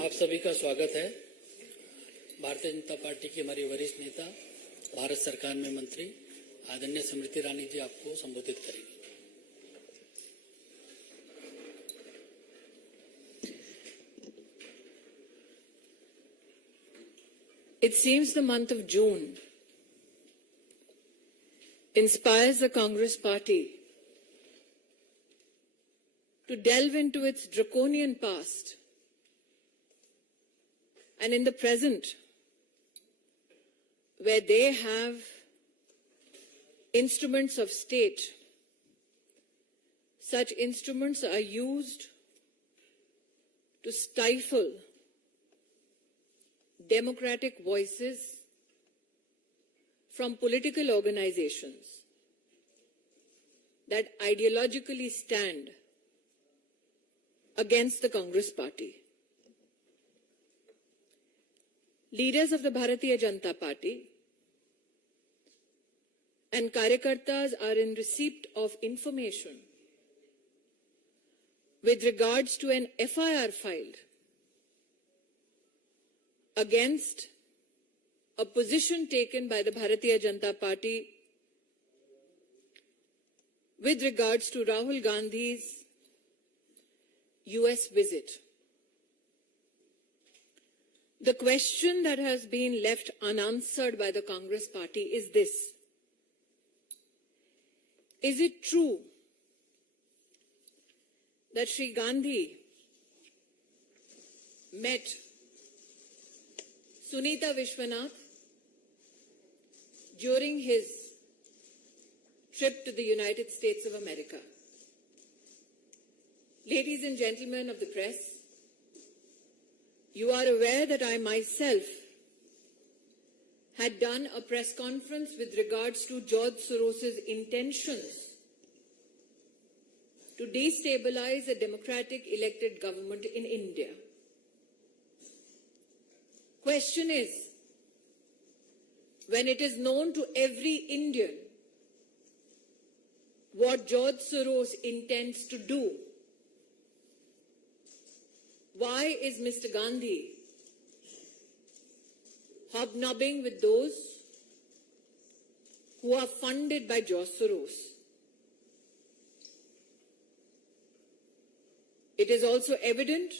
आप सभी का स्वागत है। भारतीय जनता पार्टी की हमारी वरिष्ठ नेता, भारत सरकार में मंत्री आदरणीय स्मृति ईरानी जी आपको संबोधित करेंगी। It seems the month of June inspires the Congress Party to delve into its draconian past and in the present, where they have instruments of state. Such instruments are used to stifle democratic voices from political organizations that ideologically stand against the Congress Party. Leaders of the Bharatiya Janata Party and Karyakartas are in receipt of information with regards to an FIR filed against a position taken by the Bharatiya Janata Party with regards to Rahul Gandhi's US visit. The question that has been left unanswered by the Congress Party is this: is it true that Sri Gandhi met Sunita Vishwanath during his trip to the United States of America? Ladies and gentlemen of the press, you are aware that I myself had done a press conference with regards to George Soros's intentions to destabilize a democratic elected government in India. Question is, when it is known to every Indian what George Soros intends to do, why is Mr. Gandhi hobnobbing with those who are funded by George Soros? It is also evident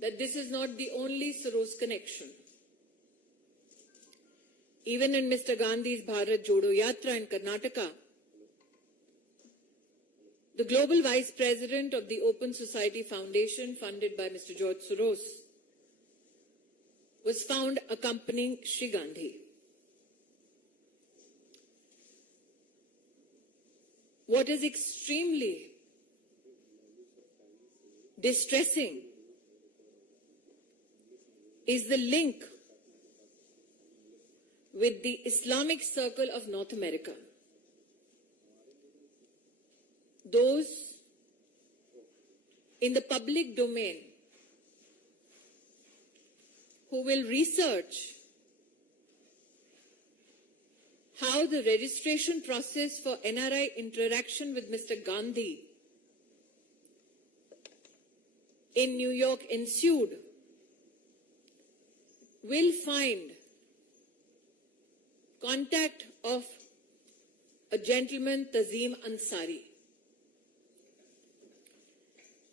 that this is not the only Soros connection. Even in Mr. Gandhi's Bharat Jodo Yatra in Karnataka, the global vice president of the Open Society Foundation, funded by Mr. George Soros, was found accompanying Sri Gandhi. What is extremely distressing is the link with the Islamic Circle of North America. Those in the public domain who will research how the registration process for NRI interaction with Mr. Gandhi in New York ensued will find contact of a gentleman, Tazim Ansari.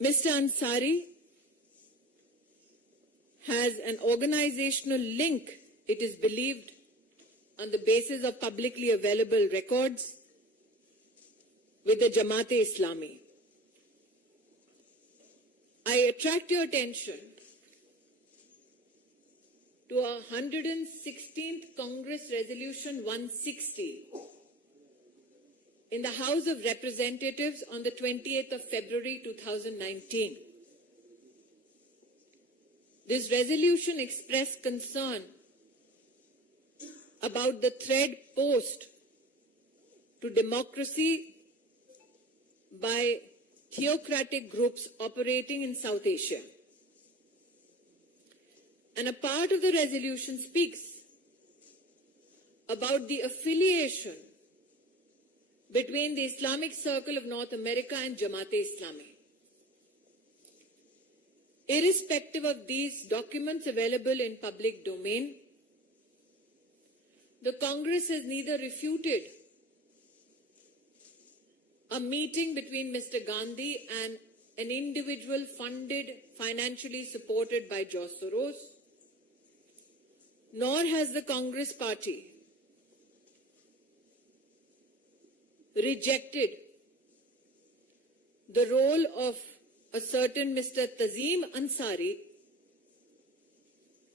Mr. Ansari has an organizational link, it is believed, on the basis of publicly available records with the Jamaat-e-Islami. I attract your attention to a 116th Congress Resolution 160 in the House of Representatives on the 28th of February 2019. This resolution expressed concern about the threat posed to democracy by theocratic groups operating in South Asia. And a part of the resolution speaks about the affiliation between the Islamic Circle of North America and Jamaat-e-Islami. Irrespective of these documents available in public domain, the Congress has neither refuted a meeting between Mr. Gandhi and an individual funded, financially supported by George Soros, nor has the Congress party rejected the role of a certain Mr. Tazim Ansari,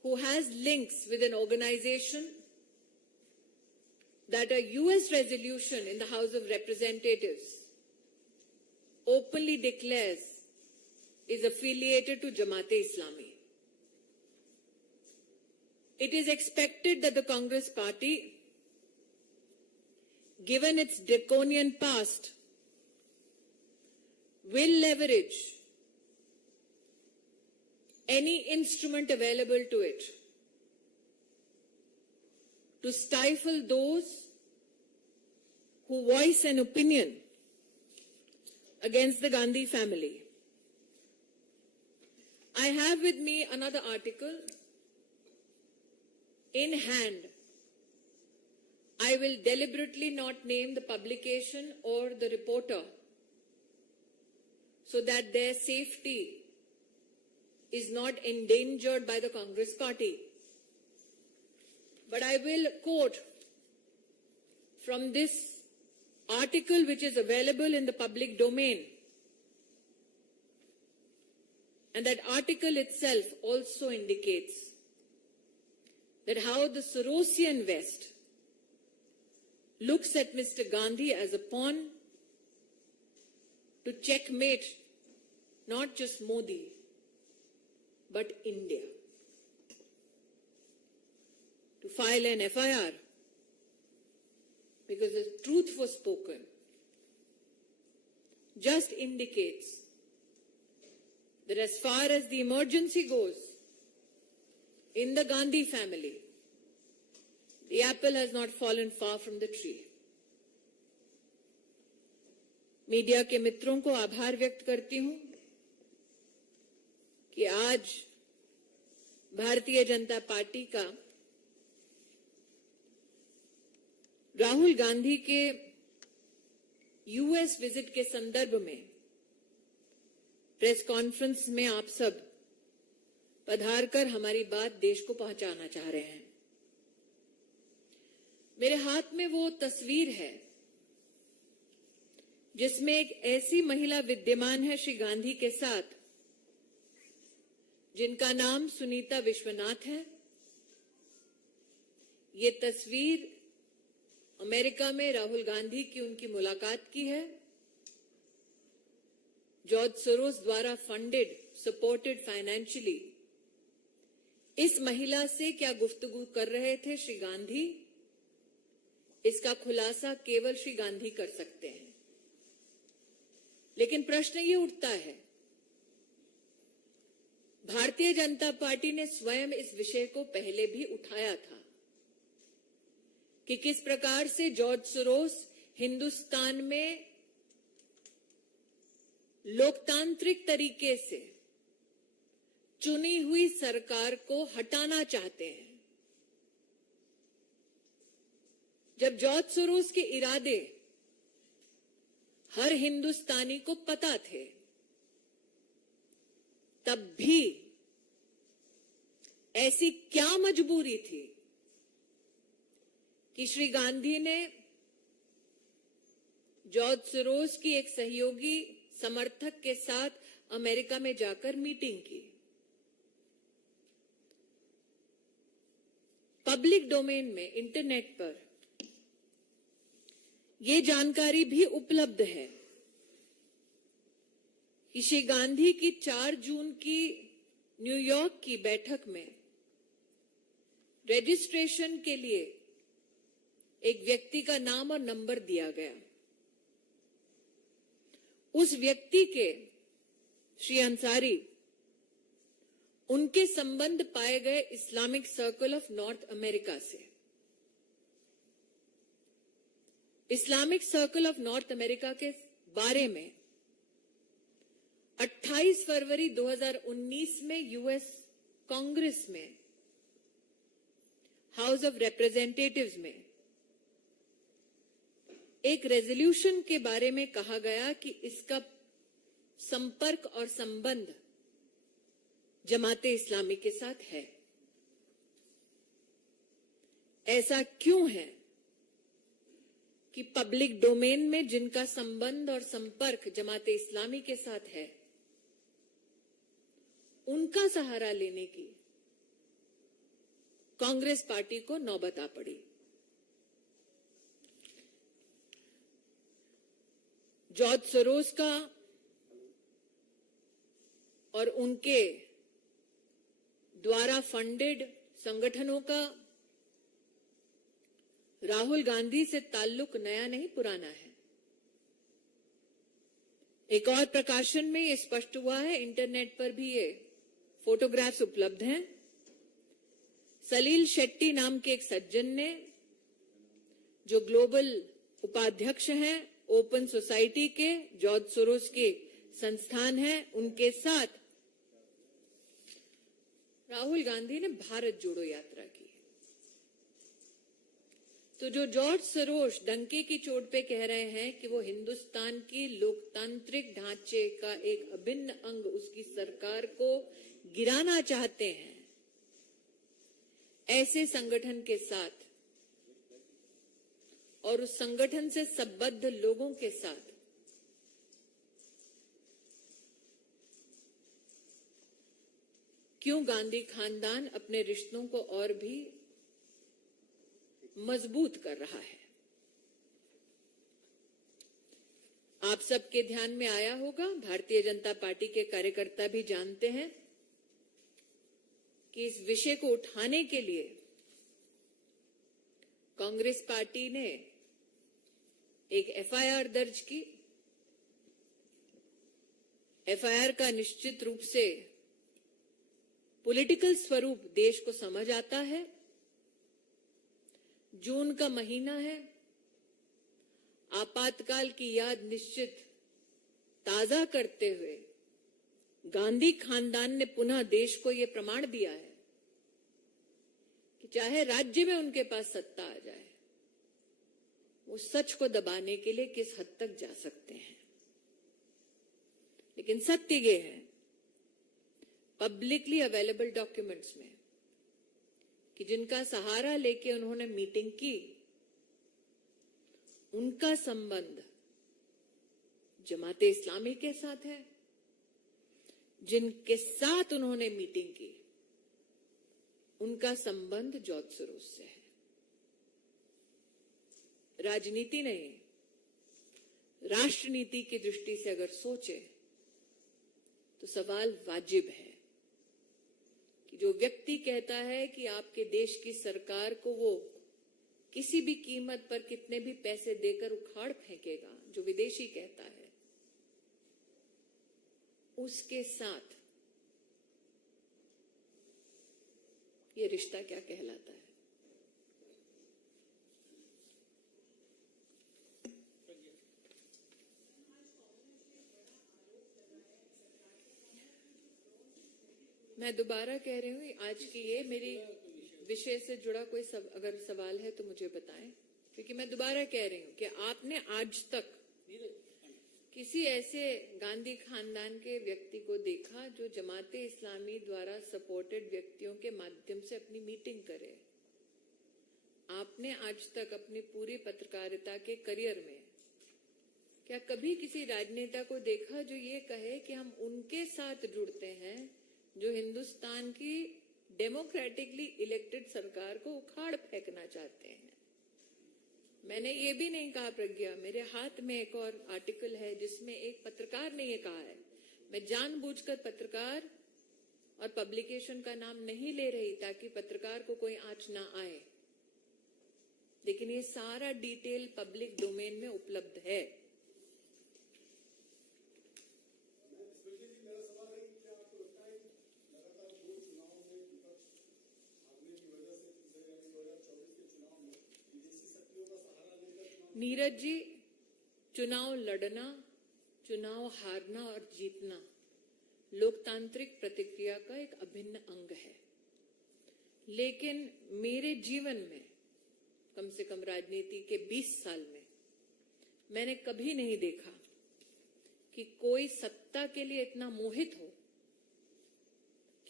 who has links with an organization that a US resolution in the House of Representatives openly declares is affiliated to Jamaat-e-Islami. It is expected that the Congress party, given its draconian past, will leverage any instrument available to it to stifle those who voice an opinion against the Gandhi family. I have with me another article in hand. I will deliberately not name the publication or the reporter so that their safety is not endangered by the Congress party. But I will quote from this article which is available in the public domain. And that article itself also indicates that how the Sorosian West looks at Mr. Gandhi as a pawn to checkmate not just Modi, but India. To file an FIR because the truth was spoken just indicates that as far as the emergency goes in the Gandhi family, the apple has not fallen far from the tree. Media के मित्रों को आभार व्यक्त करती हूं कि आज Bharatiya Janata party का राहुल गांधी के यूएस विजिट के संदर्भ में प्रेस कॉन्फ्रेंस में आप सब पधार कर हमारी बात देश को पहुंचाना चाह रहे हैं। मेरे हाथ में वो तस्वीर है जिसमें एक ऐसी महिला विद्यमान है श्री गांधी के साथ जिनका नाम सुनीता विश्वनाथ है। ये तस्वीर अमेरिका में राहुल गांधी की उनकी मुलाकात की है। जॉर्ज सोरोस द्वारा फंडेड, सपोर्टेड फाइनेंशियली इस महिला से क्या गुफ्तगू कर रहे थे श्री गांधी, इसका खुलासा केवल श्री गांधी कर सकते हैं। लेकिन प्रश्न ये उठता है, भारतीय जनता पार्टी ने स्वयं इस विषय को पहले भी उठाया था कि किस प्रकार से जॉर्ज सोरोस हिंदुस्तान में लोकतांत्रिक तरीके से चुनी हुई सरकार को हटाना चाहते हैं। जब जॉर्ज सोरोस के इरादे हर हिंदुस्तानी को पता थे, तब भी ऐसी क्या मजबूरी थी कि श्री गांधी ने जॉर्ज सोरोस की एक सहयोगी समर्थक के साथ अमेरिका में जाकर मीटिंग की। पब्लिक डोमेन में, इंटरनेट पर ये जानकारी भी उपलब्ध है कि श्री गांधी की 4 जून की न्यूयॉर्क की बैठक में रजिस्ट्रेशन के लिए एक व्यक्ति का नाम और नंबर दिया गया। उस व्यक्ति के, श्री अंसारी, उनके संबंध पाए गए Islamic Circle of North America से। Islamic Circle of North America के बारे में 28 फरवरी 2019 में यूएस कांग्रेस में, हाउस ऑफ रिप्रेजेंटेटिव्स में एक रेजोल्यूशन के बारे में कहा गया कि इसका संपर्क और संबंध जमाते इस्लामी के साथ है। ऐसा क्यों है कि पब्लिक डोमेन में जिनका संबंध और संपर्क जमाते इस्लामी के साथ है, उनका सहारा लेने की कांग्रेस पार्टी को नौबत आ पड़ी। जॉर्ज सोरोस का और उनके द्वारा फंडेड संगठनों का राहुल गांधी से ताल्लुक नया नहीं पुराना है। एक और प्रकाशन में यह स्पष्ट हुआ है, इंटरनेट पर भी ये फोटोग्राफ्स उपलब्ध हैं। सलील शेट्टी नाम के एक सज्जन ने, जो ग्लोबल उपाध्यक्ष हैं ओपन सोसाइटी के, जॉर्ज सोरोस के संस्थान है, उनके साथ राहुल गांधी ने भारत जोड़ो यात्रा की। तो जो जॉर्ज सोरोस डंके की चोट पे कह रहे हैं कि वो हिंदुस्तान की लोकतांत्रिक ढांचे का एक अभिन्न अंग, उसकी सरकार को गिराना चाहते हैं, ऐसे संगठन के साथ और उस संगठन से संबद्ध लोगों के साथ क्यों गांधी खानदान अपने रिश्तों को और भी मजबूत कर रहा है? आप सबके ध्यान में आया होगा, भारतीय जनता पार्टी के कार्यकर्ता भी जानते हैं कि इस विषय को उठाने के लिए कांग्रेस पार्टी ने एक एफआईआर दर्ज की। एफआईआर का निश्चित रूप से पॉलिटिकल स्वरूप देश को समझ आता है। जून का महीना है, आपातकाल की याद निश्चित ताजा करते हुए गांधी खानदान ने पुनः देश को यह प्रमाण दिया है कि चाहे राज्य में उनके पास सत्ता आ जाए, वो सच को दबाने के लिए किस हद तक जा सकते हैं। लेकिन सत्य ये है, पब्लिकली अवेलेबल डॉक्यूमेंट्स में, कि जिनका सहारा लेके उन्होंने मीटिंग की, उनका संबंध जमाते इस्लामी के साथ है। जिनके साथ उन्होंने मीटिंग की, उनका संबंध जॉर्ज सोरोस से है। राजनीति नहीं, राष्ट्रनीति की दृष्टि से अगर सोचे तो सवाल वाजिब है कि जो व्यक्ति कहता है कि आपके देश की सरकार को वो किसी भी कीमत पर कितने भी पैसे देकर उखाड़ फेंकेगा, जो विदेशी कहता है, उसके साथ ये रिश्ता क्या कहलाता है? मैं दोबारा कह रही हूं, आज की ये मेरी विषय से जुड़ा कोई अगर सवाल है तो मुझे बताएं, क्योंकि मैं दोबारा कह रही हूं कि आपने आज तक किसी ऐसे गांधी खानदान के व्यक्ति को देखा जो जमाते इस्लामी द्वारा सपोर्टेड व्यक्तियों के माध्यम से अपनी मीटिंग करे? आपने आज तक अपनी पूरी पत्रकारिता के करियर में क्या कभी किसी राजनेता को देखा जो ये कहे कि हम उनके साथ जुड़ते हैं जो हिंदुस्तान की डेमोक्रेटिकली इलेक्टेड सरकार को उखाड़ फेंकना चाहते हैं? मैंने ये भी नहीं कहा प्रज्ञा, मेरे हाथ में एक और आर्टिकल है जिसमें एक पत्रकार ने ये कहा है। मैं जानबूझकर पत्रकार और पब्लिकेशन का नाम नहीं ले रही ताकि पत्रकार को कोई आंच ना आए, लेकिन ये सारा डिटेल पब्लिक डोमेन में उपलब्ध है। नीरज जी, चुनाव लड़ना, चुनाव हारना और जीतना लोकतांत्रिक प्रतिक्रिया का एक अभिन्न अंग है। लेकिन मेरे जीवन में, कम से कम राजनीति के 20 साल में, मैंने कभी नहीं देखा कि कोई सत्ता के लिए इतना मोहित हो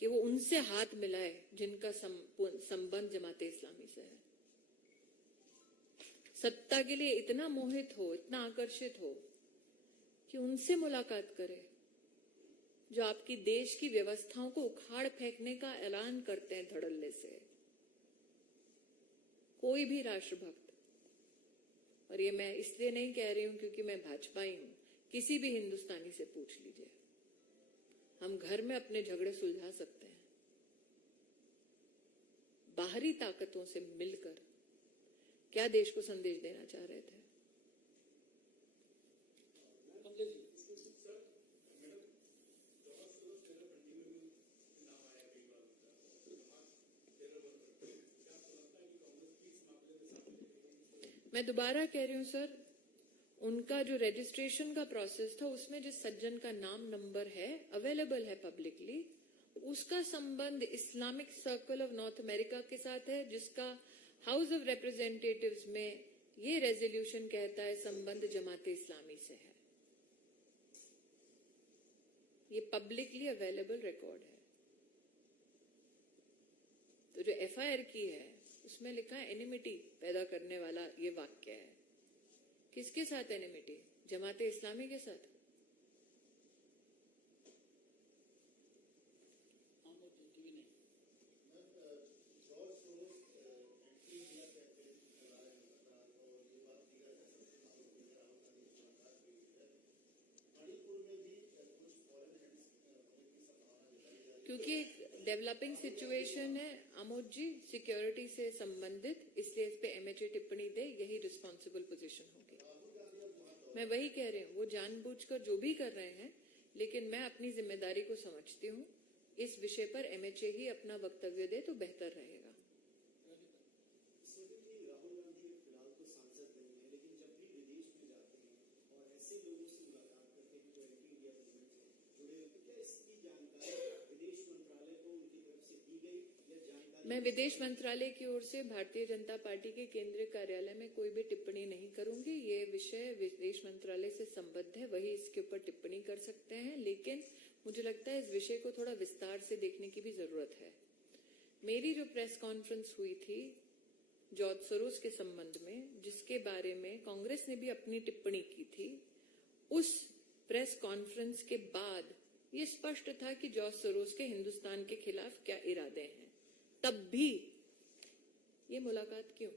कि वो उनसे हाथ मिलाए जिनका संबंध जमाते इस्लामी से है। सत्ता के लिए इतना मोहित हो, इतना आकर्षित हो कि उनसे मुलाकात करे जो आपकी देश की व्यवस्थाओं को उखाड़ फेंकने का ऐलान करते हैं धड़ल्ले से। कोई भी राष्ट्रभक्त, और ये मैं इसलिए नहीं कह रही हूं क्योंकि मैं भाजपाई हूं, किसी भी हिंदुस्तानी से पूछ लीजिए, हम घर में अपने झगड़े सुलझा सकते हैं। बाहरी ताकतों से मिलकर क्या देश को संदेश देना चाह रहे थे? मैं दोबारा कह रही हूं सर, उनका जो रजिस्ट्रेशन का प्रोसेस था उसमें जिस सज्जन का नाम नंबर है अवेलेबल है पब्लिकली, उसका संबंध Islamic Circle of North America के साथ है, जिसका हाउस ऑफ रिप्रेजेंटेटिव्स में ये रेजोल्यूशन कहता है संबंध जमाते इस्लामी से है। ये पब्लिकली अवेलेबल रिकॉर्ड है। तो जो एफआईआर की है उसमें लिखा है एनिमिटी पैदा करने वाला ये वाक्य है। किसके साथ एनिमिटी? जमाते इस्लामी के साथ। क्योंकि एक डेवलपिंग सिचुएशन है आमोद जी, सिक्योरिटी से संबंधित, इसलिए इस पे एमएचए टिप्पणी दे, यही रिस्पॉन्सिबल पोजीशन होगी। मैं वही कह रही हूँ, वो जानबूझकर जो भी कर रहे हैं, लेकिन मैं अपनी जिम्मेदारी को समझती हूँ। इस विषय पर एमएचए ही अपना वक्तव्य दे तो बेहतर रहेगा। मैं विदेश मंत्रालय की ओर से भारतीय जनता पार्टी के केंद्रीय कार्यालय में कोई भी टिप्पणी नहीं करूंगी। ये विषय विदेश मंत्रालय से संबद्ध है, वही इसके ऊपर टिप्पणी कर सकते हैं। लेकिन मुझे लगता है इस विषय को थोड़ा विस्तार से देखने की भी जरूरत है। मेरी जो प्रेस कॉन्फ्रेंस हुई थी जॉर्ज सोरोस के संबंध में, जिसके बारे में कांग्रेस ने भी अपनी टिप्पणी की थी, उस प्रेस कॉन्फ्रेंस के बाद ये स्पष्ट था कि जॉर्ज सोरोस के हिंदुस्तान के खिलाफ क्या इरादे हैं। तब भी ये मुलाकात क्यों?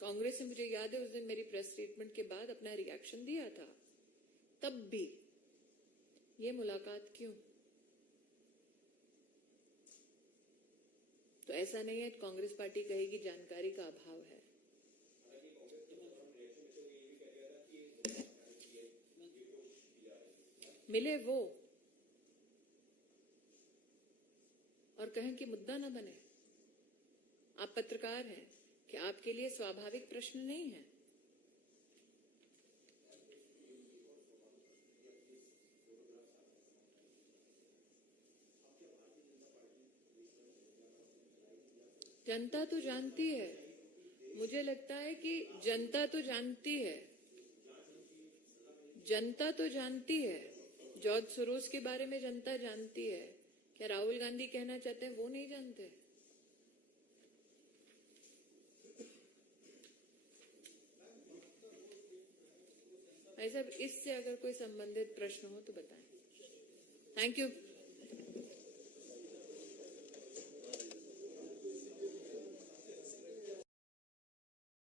कांग्रेस ने, मुझे याद है, उस दिन मेरी प्रेस स्टेटमेंट के बाद अपना रिएक्शन दिया था। तब भी ये मुलाकात क्यों? तो ऐसा नहीं है कांग्रेस पार्टी कहेगी जानकारी का अभाव है। मिले वो और कहें कि मुद्दा न बने। आप पत्रकार हैं कि आपके लिए स्वाभाविक प्रश्न नहीं है? जनता तो जानती है, मुझे लगता है कि जनता तो जानती है, जनता तो जानती है। जॉर्ज सोरोस के बारे में जनता जानती है। क्या राहुल गांधी कहना चाहते हैं वो नहीं जानते? भाई साहब, इससे अगर कोई संबंधित प्रश्न हो तो बताएं। Thank you.